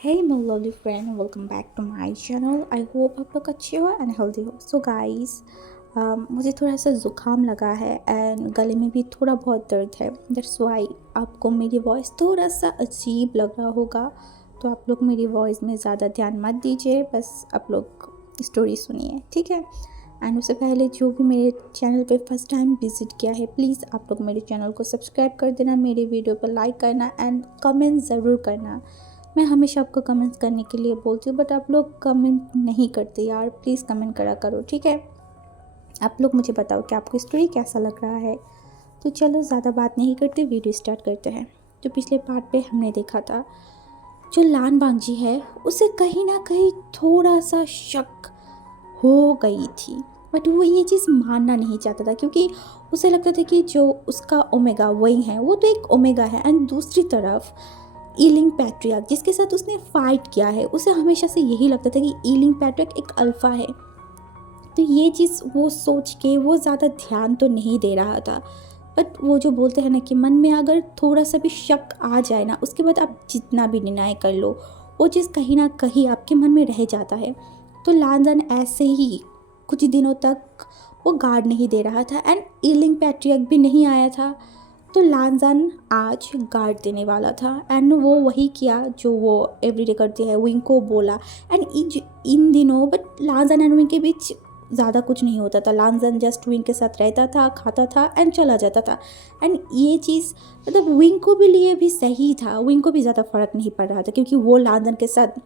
Hey my lovely friend, welcome back to my channel. I hope आप लोग अच्छे हो एंड हेल्दी हो. सो गाइस, मुझे थोड़ा सा ज़ुकाम लगा है एंड गले में भी थोड़ा बहुत दर्द है. दैट्स वाई आपको मेरी वॉइस थोड़ा सा अजीब लग रहा होगा. तो आप लोग मेरी वॉइस में ज़्यादा ध्यान मत दीजिए, बस आप लोग स्टोरी सुनिए, ठीक है. एंड उससे पहले जो भी मेरे चैनल पे फर्स्ट टाइम विज़िट किया है, प्लीज़ आप लोग मेरे चैनल को सब्सक्राइब कर देना, मेरे वीडियो पर लाइक करना एंड कमेंट ज़रूर करना. मैं हमेशा आपको कमेंट्स करने के लिए बोलती हूँ, बट आप लोग कमेंट नहीं करते यार. प्लीज़ कमेंट करा करो, ठीक है. आप लोग मुझे बताओ कि आपको स्टोरी कैसा लग रहा है. तो चलो ज़्यादा बात नहीं करते, वीडियो स्टार्ट करते हैं. तो पिछले पार्ट पे हमने देखा था जो लान बांगजी है उसे कहीं ना कहीं थोड़ा सा शक हो गई थी, बट वो ये चीज़ मानना नहीं चाहता था क्योंकि उसे लगता था कि जो उसका ओमेगा वही है, वो तो एक ओमेगा है. एंड दूसरी तरफ ईलिंग पैट्रियार्क जिसके साथ उसने फाइट किया है, उसे हमेशा से यही लगता था कि ईलिंग पैट्रियार्क एक अल्फ़ा है. तो ये चीज़ वो सोच के वो ज़्यादा ध्यान तो नहीं दे रहा था. बट वो जो बोलते हैं ना कि मन में अगर थोड़ा सा भी शक आ जाए ना, उसके बाद आप जितना भी निर्णय कर लो, वो चीज़ कहीं ना कहीं आपके मन में रह जाता है. तो लानजान ऐसे ही कुछ दिनों तक वो गार्ड नहीं दे रहा था एंड ईलिंग पैट्रियार्क भी नहीं आया था. तो लानजान आज गार्ड देने वाला था एंड वो वही किया जो वो एवरीडे करती है. विंग को बोला एंड इन दिनों बट लानजान एंड विंग के बीच ज़्यादा कुछ नहीं होता था. लानजान जस्ट विंग के साथ रहता था, खाता था एंड चला जाता था. एंड ये चीज़ मतलब विंग को भी लिए भी सही था. विंग को भी ज़्यादा फ़र्क नहीं पड़ रहा था क्योंकि वो लानजान के साथ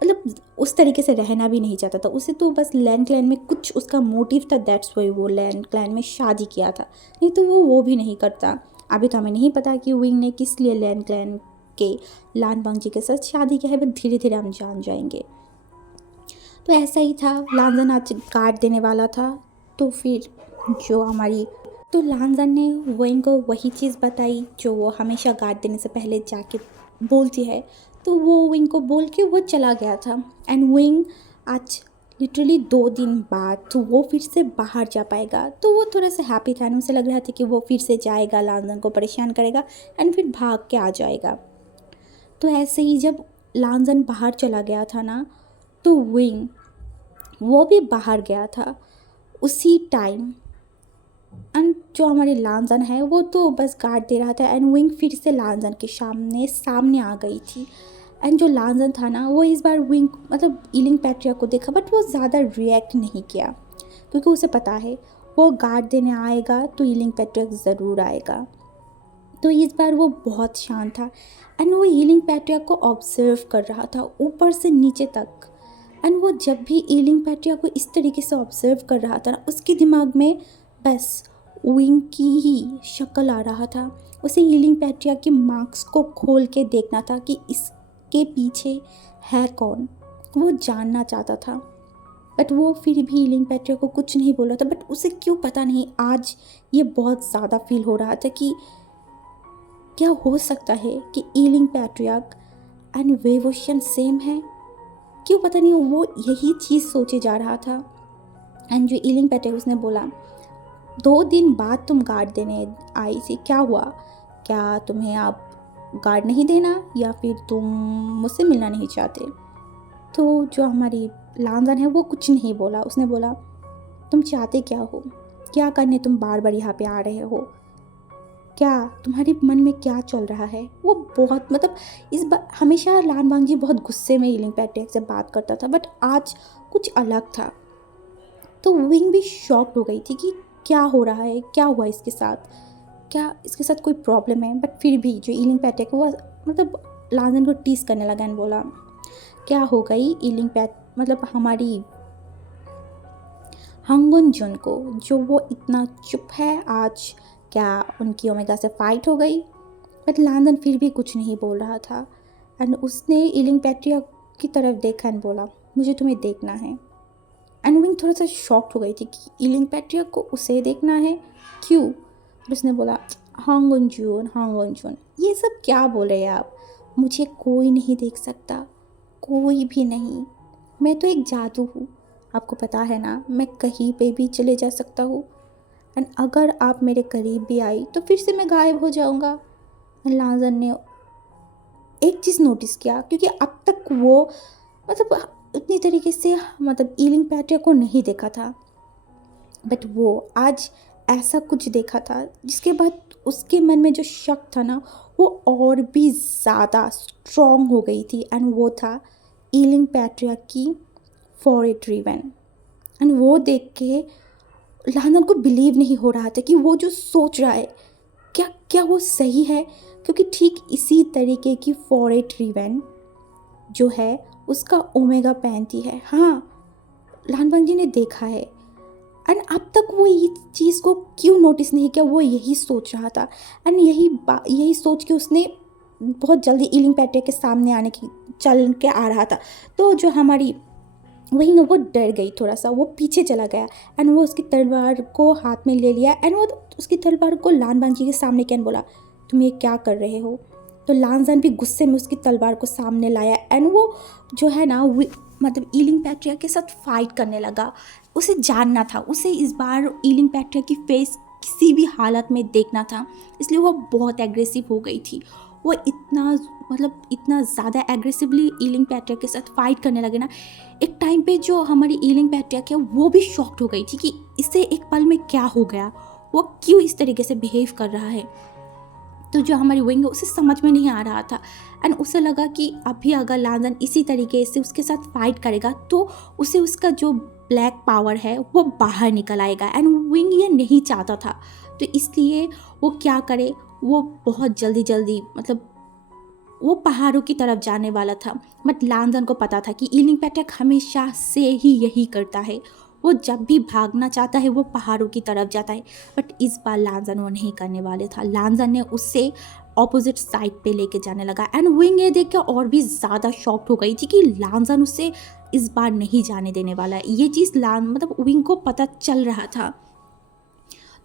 मतलब उस तरीके से रहना भी नहीं चाहता था. उसे तो बस लैंड क्लैन में कुछ उसका मोटिव था, दैट्स वाई वो लैंड क्लैन में शादी किया था. नहीं तो वो भी नहीं करता. अभी तो हमें नहीं पता कि विंग ने किस लिए लैंड क्लैन के लान बांगजी के साथ शादी किया है, बट धीरे धीरे हम जान जाएंगे. तो ऐसा ही था, लानजन आज गार्ड देने वाला था. तो फिर जो हमारी तो लानजन ने विंग को वही चीज़ बताई जो वो हमेशा गार्ड देने से पहले जाके बोलती है. तो वो विंग को बोल के वो चला गया था. एंड विंग आज लिटरली 2 दिन बाद तो वो फिर से बाहर जा पाएगा. तो वो थोड़ा सा हैप्पी था. उसे लग रहा था कि वो फिर से जाएगा, लानजन को परेशान करेगा एंड फिर भाग के आ जाएगा. तो ऐसे ही जब लानजन बाहर चला गया था ना, तो विंग वो भी बाहर गया था उसी टाइम. एंड जो हमारी लानजन है वो तो बस गार्ड दे रहा था एंड विंग फिर से लानजन के सामने सामने आ गई थी. एंड जो लानजन था ना, वो इस बार विंग मतलब ईलिंग पैट्रिया को देखा, बट वो ज़्यादा रिएक्ट नहीं किया क्योंकि उसे पता है वो गार्ड देने आएगा तो ईलिंग पैट्रिया ज़रूर आएगा. तो इस बार वो बहुत शांत था एंड वो हीलिंग पैट्रिया को ऑब्जर्व कर रहा था ऊपर से नीचे तक. एंड वो जब भी हीलिंग पैट्रिया को इस तरीके से ऑब्जर्व कर रहा था ना, उसके दिमाग में बस विंग की ही शक्ल आ रहा था. उसे हीलिंग पैट्रिया के मार्क्स को खोल के देखना था कि इसके पीछे है कौन. वो जानना चाहता था. बट वो फिर भी हीलिंग पैट्रिया को कुछ नहीं बोल रहा था. बट उसे क्यों पता नहीं आज ये बहुत ज़्यादा फील हो रहा था कि क्या हो सकता है कि ईलिंग पैट्रियार्क एंड वेवोशियन सेम है. क्यों पता नहीं वो यही चीज़ सोचे जा रहा था. एंड जो ईलिंग पैट्रियार्क उसने बोला, 2 दिन बाद तुम गार्ड देने आई थी, क्या हुआ? क्या तुम्हें आप गार्ड नहीं देना या फिर तुम मुझसे मिलना नहीं चाहते? तो जो हमारी लानजान है वो कुछ नहीं बोला. उसने बोला, तुम चाहते क्या हो? क्या करने तुम बार बार यहाँ पे आ रहे हो? क्या तुम्हारे मन में क्या चल रहा है? वो बहुत मतलब इस बार हमेशा लान बांगजी बहुत गुस्से में हीलिंग पैट्रिक से बात करता था, बट आज कुछ अलग था. तो विंग भी शॉक्ड हो गई थी कि क्या हो रहा है, क्या हुआ इसके साथ, क्या इसके साथ कोई प्रॉब्लम है. बट फिर भी जो हीलिंग पैट्रिक वो मतलब लाजन को टीस करने लगा एंड बोला, क्या हो गई हीलिंग पैट मतलब हमारी हंगुन जुन को, जो वो इतना चुप है आज, क्या उनकी ओमेगा से फाइट हो गई? बट लांदन फिर भी कुछ नहीं बोल रहा था. एंड उसने इलिंग पैट्रिया की तरफ देखा एंड बोला, मुझे तुम्हें देखना है. एंड विंग थोड़ा सा शॉक्ड हो गई थी कि इलिंग पैट्रिया को उसे देखना है, क्यों? और उसने बोला, हांगुन जून, ये सब क्या बोल रहे हैं आप? मुझे कोई नहीं देख सकता, कोई भी नहीं. मैं तो एक जादू हूँ, आपको पता है ना, मैं कहीं पे भी चले जा सकता हूँ. एंड अगर आप मेरे करीब भी आई तो फिर से मैं गायब हो जाऊँगा. लाजन ने एक चीज़ नोटिस किया, क्योंकि अब तक वो मतलब इतनी तरीके से मतलब ईलिंग पैट्रिया को नहीं देखा था, बट वो आज ऐसा कुछ देखा था जिसके बाद उसके मन में जो शक था ना वो और भी ज़्यादा स्ट्रॉन्ग हो गई थी। एंड वो था ईलिंग पैट्रिया की फॉरेट रिवन। एंड वो देख के लानन को बिलीव नहीं हो रहा था कि वो जो सोच रहा है क्या क्या वो सही है, क्योंकि ठीक इसी तरीके की फॉरेट रिवन जो है उसका ओमेगा पैंती है। हाँ, लानबंग जी ने देखा है। एंड अब तक वो ये चीज़ को क्यों नोटिस नहीं किया, वो यही सोच रहा था। एंड यही सोच के उसने बहुत जल्दी ईलिंग पैट्रिया के सामने आने की चल के आ रहा था। तो जो हमारी वही ना वो डर गई थोड़ा सा, वो पीछे चला गया एंड वो उसकी तलवार को हाथ में ले लिया एंड वो उसकी तलवार को लानबांग जी के सामने क्या बोला, तुम ये क्या कर रहे हो। तो लानजान भी गुस्से में उसकी तलवार को सामने लाया एंड वो जो है ना मतलब ईलिंग पैट्रिया के साथ फाइट करने लगा। उसे जानना था, उसे इस बार ईलिंग पैट्रिया की फेस किसी भी हालत में देखना था, इसलिए वो बहुत एग्रेसिव हो गई थी। वो इतना ज़्यादा एग्रेसिवली ईलिंग पैट्रिया के साथ फाइट करने लगे ना, एक टाइम पे जो हमारी ईलिंग पैट्रिया क्या वो भी शॉक्ड हो गई थी कि इसे एक पल में क्या हो गया, वो क्यों इस तरीके से बिहेव कर रहा है। तो जो हमारी विंग है उसे समझ में नहीं आ रहा था एंड उसे लगा कि अभी अगर लानजान इसी तरीके से उसके साथ फाइट करेगा तो उसे उसका जो ब्लैक पावर है वो बाहर निकल आएगा एंड विंग ये नहीं चाहता था। तो इसलिए वो क्या करे, वो बहुत जल्दी जल्दी मतलब वो पहाड़ों की तरफ जाने वाला था। बट लानजान को पता था कि ईलिंग पैट्रिया हमेशा से ही यही करता है, वो जब भी भागना चाहता है वो पहाड़ों की तरफ जाता है। बट इस बार लानजान वो नहीं करने वाले था। लानजान ने उससे ऑपोजिट साइड पे लेके जाने लगा एंड विंग ये देख के और भी ज़्यादा शॉक्ड हो गई थी कि लानजान उससे इस बार नहीं जाने देने वाला है। ये चीज़ मतलब विंग को पता चल रहा था।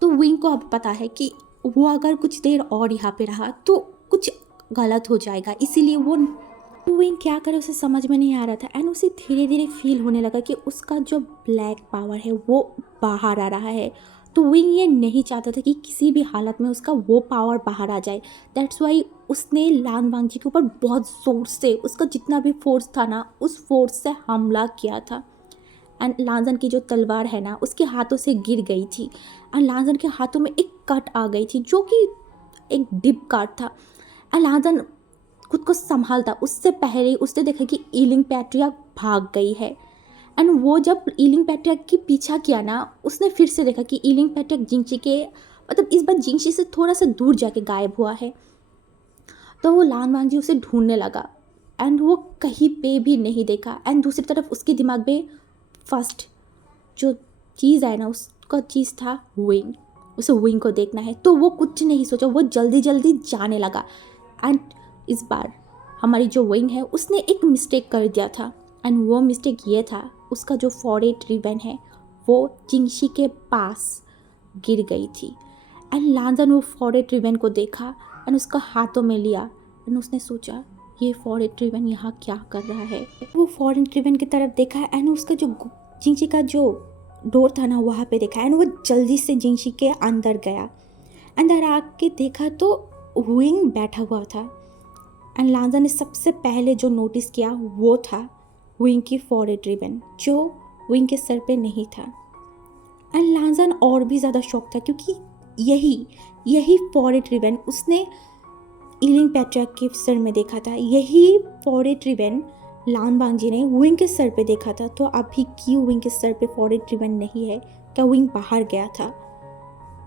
तो विंग को अब पता है कि वो अगर कुछ देर और यहाँ पे रहा तो कुछ गलत हो जाएगा, इसीलिए वो विंग क्या करे उसे समझ में नहीं आ रहा था एंड उसे धीरे धीरे फील होने लगा कि उसका जो ब्लैक पावर है वो बाहर आ रहा है। तो विंग ये नहीं चाहता था कि किसी भी हालत में उसका वो पावर बाहर आ जाए। दैट्स वाई उसने लानबांग जी के ऊपर बहुत ज़ोर से उसका जितना भी फोर्स था ना उस फोर्स से हमला किया था। एंड लानजान की जो तलवार है ना उसके हाथों से गिर गई थी एंड लानजान के हाथों में एक कट आ गई थी जो कि एक डिप कट था। एंड लानजान खुद को संभालता उससे पहले उसने देखा कि ईलिंग पैट्रिया भाग गई है। एंड वो जब ईलिंग पैट्रिया की पीछा किया ना उसने फिर से देखा कि ईलिंग पैट्रिया जिंगची के मतलब इस बार जिंगची से थोड़ा सा दूर जाके गायब हुआ है। तो वो लानबांग जी उसे ढूंढने लगा एंड वो कहीं पे भी नहीं देखा। एंड दूसरी तरफ उसके दिमाग में फर्स्ट जो चीज़ है ना उसका चीज़ था विंग, उसे विंग को देखना है। तो वो कुछ नहीं सोचा, वो जल्दी जल्दी जाने लगा। एंड इस बार हमारी जो विंग है उसने एक मिस्टेक कर दिया था एंड वो मिस्टेक ये था उसका जो फॉरेट रिबन है वो जिंगशी के पास गिर गई थी। एंड लानजान वो फॉरेट रिबन को देखा एंड उसका हाथों में लिया एंड उसने सोचा ये फॉरेट रिबन यहाँ क्या कर रहा है। वो फॉरेट रिबन की तरफ देखा एंड उसका जो जिंगशी का जो डोर था ना वहाँ पे देखा एंड वो जल्दी से जिंगशी के अंदर गया। अंदर आके देखा तो विंग बैठा हुआ था एंड लानजान ने सबसे पहले जो नोटिस किया वो था विंग की फॉरेट रिबन जो विंग के सर पे नहीं था। एंड लानजान और भी ज़्यादा शॉक था क्योंकि यही फॉरेट रिबन उसने ईलिंग पैट्रिया के सर में देखा था, यही फॉरेट रिबन लानबांग जी ने विंग के सर पे देखा था। तो अभी क्यों विंग के सर पे फॉरेट रिबन नहीं है? क्या विंग बाहर गया था?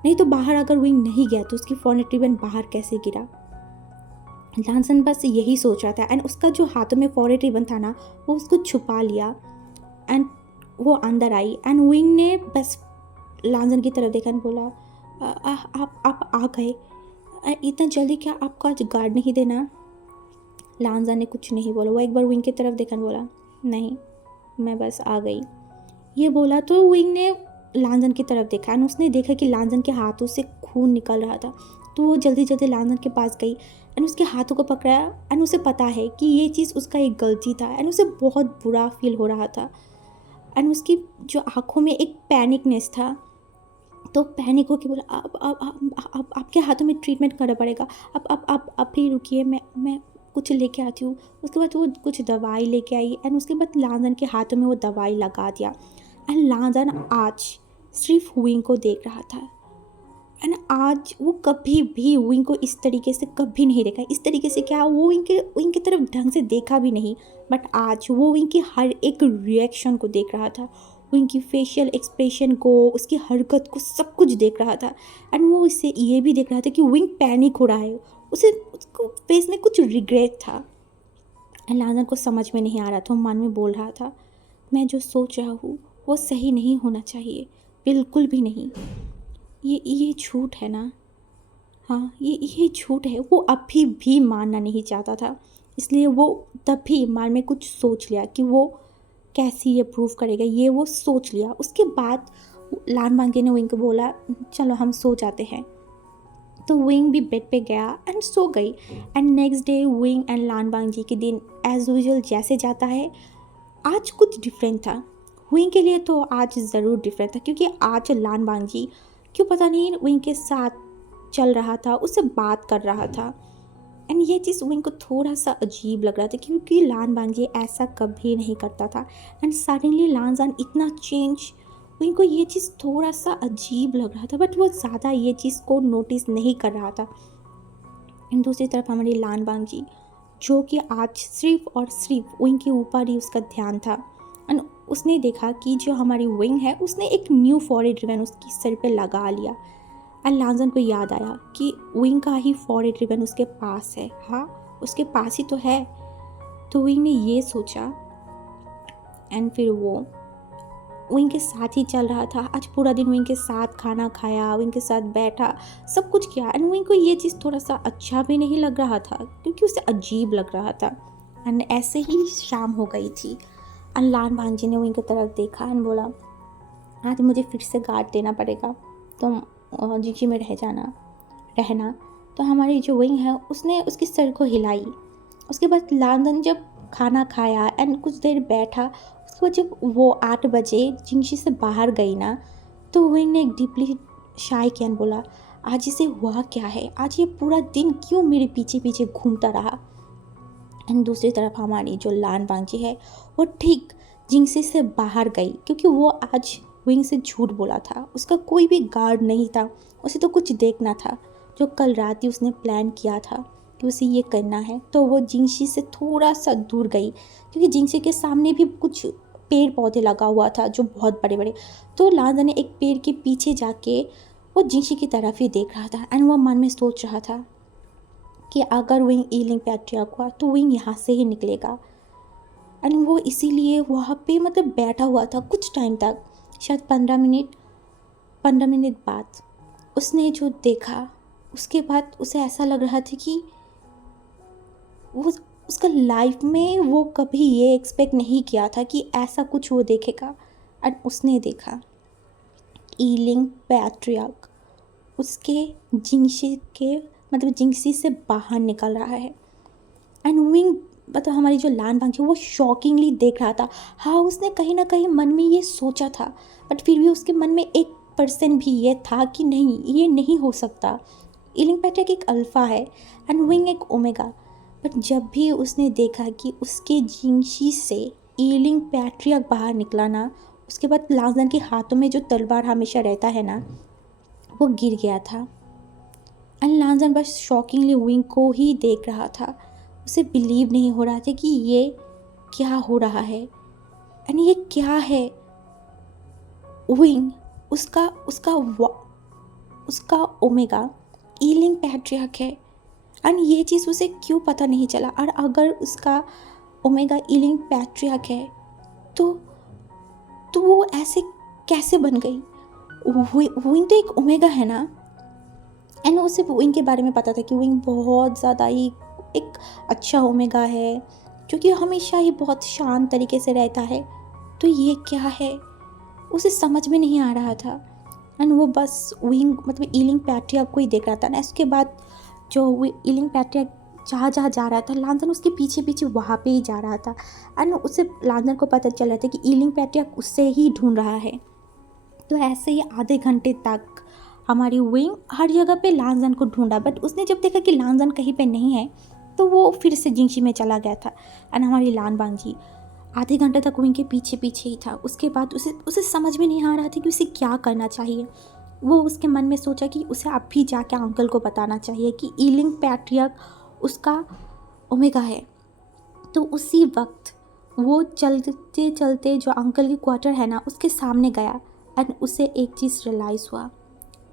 नहीं तो बाहर अगर विंग नहीं गया तो उसकी फॉरेट रिबन बाहर कैसे गिरा? लानजान बस यही सोच रहा था एंड उसका जो हाथों में फॉरेट रिबन था ना वो उसको छुपा लिया एंड वो अंदर आई एंड विंग ने बस लानजान की तरफ देखा और बोला आप आ गए, इतना जल्दी क्या आपको आज गार्ड नहीं देना? लानजान ने कुछ नहीं बोला। वो एक बार विंग की तरफ देखा और बोला नहीं मैं बस आ गई। ये बोला तो विंग ने लानजान की तरफ देखा एंड उसने देखा कि लानजान के हाथों से खून निकल रहा था। तो वो जल्दी जल्दी लानजान के पास गई एंड उसके हाथों को पकड़ा एंड उसे पता है कि ये चीज़ उसका एक गलती था एंड उसे बहुत बुरा फील हो रहा था एंड उसकी जो आँखों में एक पैनिकनेस था। तो पैनिक होकर बोला आप आपके हाथों में ट्रीटमेंट करना पड़ेगा, आप ही रुकिए, मैं कुछ लेके आती हूँ। उसके बाद वो कुछ दवाई लेके आई एंड उसके बाद लांजन के हाथों में वो दवाई लगा दिया एंड लांजन आज सिर्फ विंग को देख रहा था। एंड आज वो कभी भी विंग को इस तरीके से कभी नहीं देखा। इस तरीके से क्या, वो विंग की तरफ ढंग से देखा भी नहीं, बट आज वो विंग की हर एक रिएक्शन को देख रहा था, उनकी फेशियल एक्सप्रेशन को, उसकी हरकत को, सब कुछ देख रहा था। एंड वो इससे ये भी देख रहा था कि विंग पैनिक हो रहा है, उसको फेस में कुछ रिग्रेट था। एंड लांजन को समझ में नहीं आ रहा था, मन में बोल रहा था, मैं जो सोच रहा हूँ वो सही नहीं होना चाहिए, बिल्कुल भी नहीं। ये झूठ है ना, हाँ ये झूठ है। वो अभी भी मानना नहीं चाहता था, इसलिए वो तभी मन में कुछ सोच लिया कि वो कैसे ये प्रूव करेगा, ये वो सोच लिया। उसके बाद लान बांगे ने विंग को बोला चलो हम सो जाते हैं। तो विंग भी बेड पे गया एंड सो गई। एंड नेक्स्ट डे विंग एंड लान बांग के दिन एज यूजुअल जैसे जाता है, आज कुछ डिफरेंट था। विंग के लिए तो आज ज़रूर डिफरेंट था, क्योंकि आज लान बांग क्यों पता नहीं विंग के साथ चल रहा था, उससे बात कर रहा था। एंड ये चीज़ विंग को थोड़ा सा अजीब लग रहा था, क्योंकि लान बांजी ऐसा कभी नहीं करता था। एंड सडनली लानजान इतना चेंज, विंग को ये चीज़ थोड़ा सा अजीब लग रहा था, बट वो ज़्यादा ये चीज़ को नोटिस नहीं कर रहा था। एंड दूसरी तरफ हमारी लान बांजी, जो कि आज सिर्फ और सिर्फ विंग के ऊपर ही उसका ध्यान था। एंड उसने देखा कि जो हमारी विंग है उसने एक न्यू फॉरेड रिबन उसकी सिर पे लगा लिया। एंड लांजन को याद आया कि विंग का ही फॉरेड रिबन उसके पास है, हाँ उसके पास ही तो है। तो विंग ने ये सोचा एंड फिर वो विंग के साथ ही चल रहा था। आज पूरा दिन विंग के साथ खाना खाया, विंग के साथ बैठा, सब कुछ किया। एंड विंग को ये चीज़ थोड़ा सा अच्छा भी नहीं लग रहा था, क्योंकि उसे अजीब लग रहा था। एंड ऐसे ही शाम हो गई थी। एंड लान बांजी ने विंग की तरफ देखा एंड बोला आज मुझे फिर से गार्ड देना पड़ेगा, तुम जीजी में रहना। तो हमारी जो विंग है उसने उसकी सर को हिलाई। उसके बाद लांदन जब खाना खाया एंड कुछ देर बैठा, उसके बाद जब वो 8 बजे जिंगशी से बाहर गई ना, तो विंग ने एक डीपली शाय किया एंड बोला आज इसे हुआ क्या है, आज ये पूरा दिन क्यों मेरे पीछे पीछे घूमता रहा। एंड दूसरी तरफ हमारी जो लान बांजी है वो ठीक जिंगसी से बाहर गई, क्योंकि वो आज विंग से झूठ बोला था। उसका कोई भी गार्ड नहीं था, उसे तो कुछ देखना था जो कल रात ही उसने प्लान किया था कि उसे ये करना है। तो वो जिंगशी से थोड़ा सा दूर गई, क्योंकि जिंगशी के सामने भी कुछ पेड़ पौधे लगा हुआ था जो बहुत बड़े बड़े। तो लांजा ने एक पेड़ के पीछे जाके वो जिंगशी की तरफ ही देख रहा था। एंड वो मन में सोच रहा था कि अगर विंग ईलिंग पैट्रियार्क हुआ तो विंग यहाँ से ही निकलेगा। एंड वो इसीलिए वहाँ पे मतलब बैठा हुआ था कुछ टाइम तक, शायद 15 मिनट बाद उसने जो देखा, उसके बाद उसे ऐसा लग रहा था कि वो उसका लाइफ में वो कभी ये एक्सपेक्ट नहीं किया था कि ऐसा कुछ वो देखेगा। एंड उसने देखा ईलिंग पैट्रियार्क उसके जिंगशी के मतलब जिंगसी से बाहर निकल रहा है। एंड विंग मतलब हमारी जो लान बांग है वो शॉकिंगली देख रहा था। हाँ उसने कहीं ना कहीं मन में ये सोचा था, बट फिर भी उसके मन में 1% भी ये था कि नहीं ये नहीं हो सकता। ईलिंग पैट्रिक एक अल्फ़ा है एंड विंग एक ओमेगा। बट जब भी उसने देखा कि उसके जिंगशी से ईलिंग पैट्रियक बाहर निकला ना, उसके बाद लांजन के हाथों में जो तलवार हमेशा रहता है ना, वो गिर गया था। एंड लांजन बस शॉकिंगली विंग को ही देख रहा था। उसे बिलीव नहीं हो रहा था कि ये क्या हो रहा है एंड ये क्या है। विंग उसका उसका उसका ओमेगा ईलिंग पैट्रियर्क है एंड ये चीज़ उसे क्यों पता नहीं चला। और अगर उसका ओमेगा ईलिंग पैट्रियर्क है तो वो ऐसे कैसे बन गई। विंग तो एक ओमेगा है ना। एंड उसे विंग के बारे में पता था कि विंग बहुत ज़्यादा ही एक अच्छा ओमेगा है, क्योंकि हमेशा ही बहुत शांत तरीके से रहता है। तो ये क्या है उसे समझ में नहीं आ रहा था। एंड वो बस विंग मतलब ईलिंग पैट्रियर्क को ही देख रहा था ना। इसके बाद जो ईलिंग पैट्रियर्क जहाँ जहाँ जा रहा था, लांजन उसके पीछे पीछे वहाँ पे ही जा रहा था। एंड उसे लांजन को पता चल रहा था कि ईलिंग पैट्रियर्क उससे ही ढूंढ रहा है। तो ऐसे ही आधे घंटे तक हमारी विंग हर जगह पे लांजन को ढूंढा, बट उसने जब देखा कि लांजन कहीं पे नहीं है, तो वो फिर से जिंगशी में चला गया था। एंड हमारी लानबांग जी आधे घंटे तक विंग के पीछे पीछे ही था। उसके बाद उसे उसे समझ में नहीं आ रहा था कि उसे क्या करना चाहिए। वो उसके मन में सोचा कि उसे अब भी जाके अंकल को बताना चाहिए कि ईलिंग पैट्रियर्क उसका ओमेगा है। तो उसी वक्त वो चलते चलते जो अंकल की क्वार्टर है ना उसके सामने गया। एंड उसे एक चीज़ रियलाइज़ हुआ,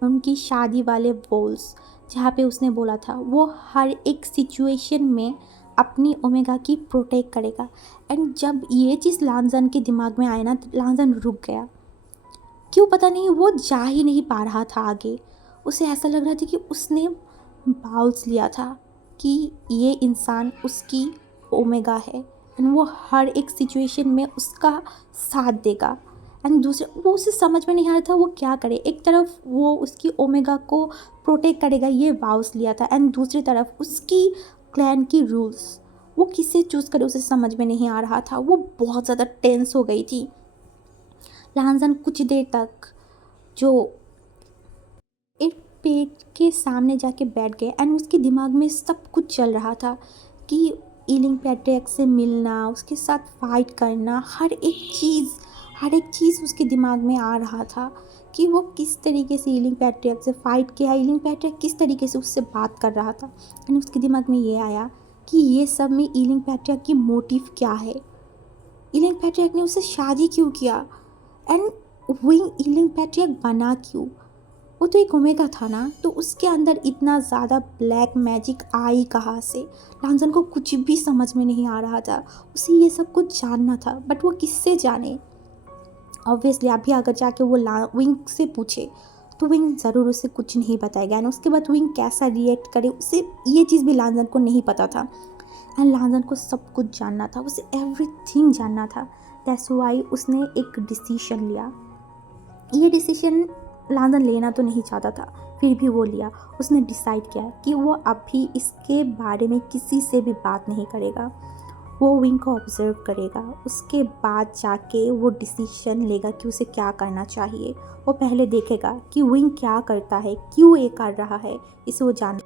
उनकी शादी वाले बोल्स जहाँ पे उसने बोला था वो हर एक सिचुएशन में अपनी ओमेगा की प्रोटेक्ट करेगा। एंड जब ये चीज़ लांजन के दिमाग में आया ना तो लांजन रुक गया। क्यों पता नहीं, वो जा ही नहीं पा रहा था आगे। उसे ऐसा लग रहा था कि उसने बाउल्स लिया था कि ये इंसान उसकी ओमेगा है एंड वो हर एक सिचुएशन में उसका साथ देगा। एंड दूसरे वो उसे समझ में नहीं आ रहा था वो क्या करे। एक तरफ वो उसकी ओमेगा को प्रोटेक्ट करेगा ये बाउल्स लिया था, एंड दूसरी तरफ उसकी क्लैन की रूल्स, वो किसे चूज़ करे उसे समझ में नहीं आ रहा था। वो बहुत ज़्यादा टेंस हो गई थी। लांजन कुछ देर तक जो एक पेड़ के सामने जाके बैठ गए एंड उसके दिमाग में सब कुछ चल रहा था कि ईलिंग पैट्रियर्क से मिलना, उसके साथ फाइट करना, हर एक चीज़ उसके दिमाग में आ रहा था कि वो किस तरीके से ईलिंग पैट्रियर्क से फाइट किया, ईलिंग पैट्रियर्क किस तरीके से उससे बात कर रहा था। एंड उसके दिमाग में ये आया कि ये सब में ईलिंग पैट्रियर्क की मोटिव क्या है, ईलिंग पैट्रियर्क ने उससे शादी क्यों किया, एंड विंग ईलिंग पैट्रियर्क बना क्यों। वो तो एक ओमेगा था ना, तो उसके अंदर इतना ज़्यादा ब्लैक मैजिक आई कहाँ से। लांजन को कुछ भी समझ में नहीं आ रहा था। उसे ये सब कुछ जानना था बट वो किससे जाने। ऑब्वियसली अभी अगर जाके वो विंग से पूछे तो विंग ज़रूर उसे कुछ नहीं बताएगा। एंड उसके बाद विंग कैसा रिएक्ट करे उसे ये चीज़ भी लांजन को नहीं पता था। एंड लांजन को सब कुछ जानना था, उसे एवरीथिंग जानना था। दैट्स वाई उसने एक डिसीजन लिया। ये डिसीजन लांजन लेना तो नहीं चाहता था, फिर भी वो लिया। उसने डिसाइड किया कि वो अभी इसके बारे में किसी से भी बात नहीं करेगा। वो विंग को ऑब्जर्व करेगा, उसके बाद जाके वो डिसीजन लेगा कि उसे क्या करना चाहिए। वो पहले देखेगा कि विंग क्या करता है, क्यों ये कर रहा है, इसे वो जान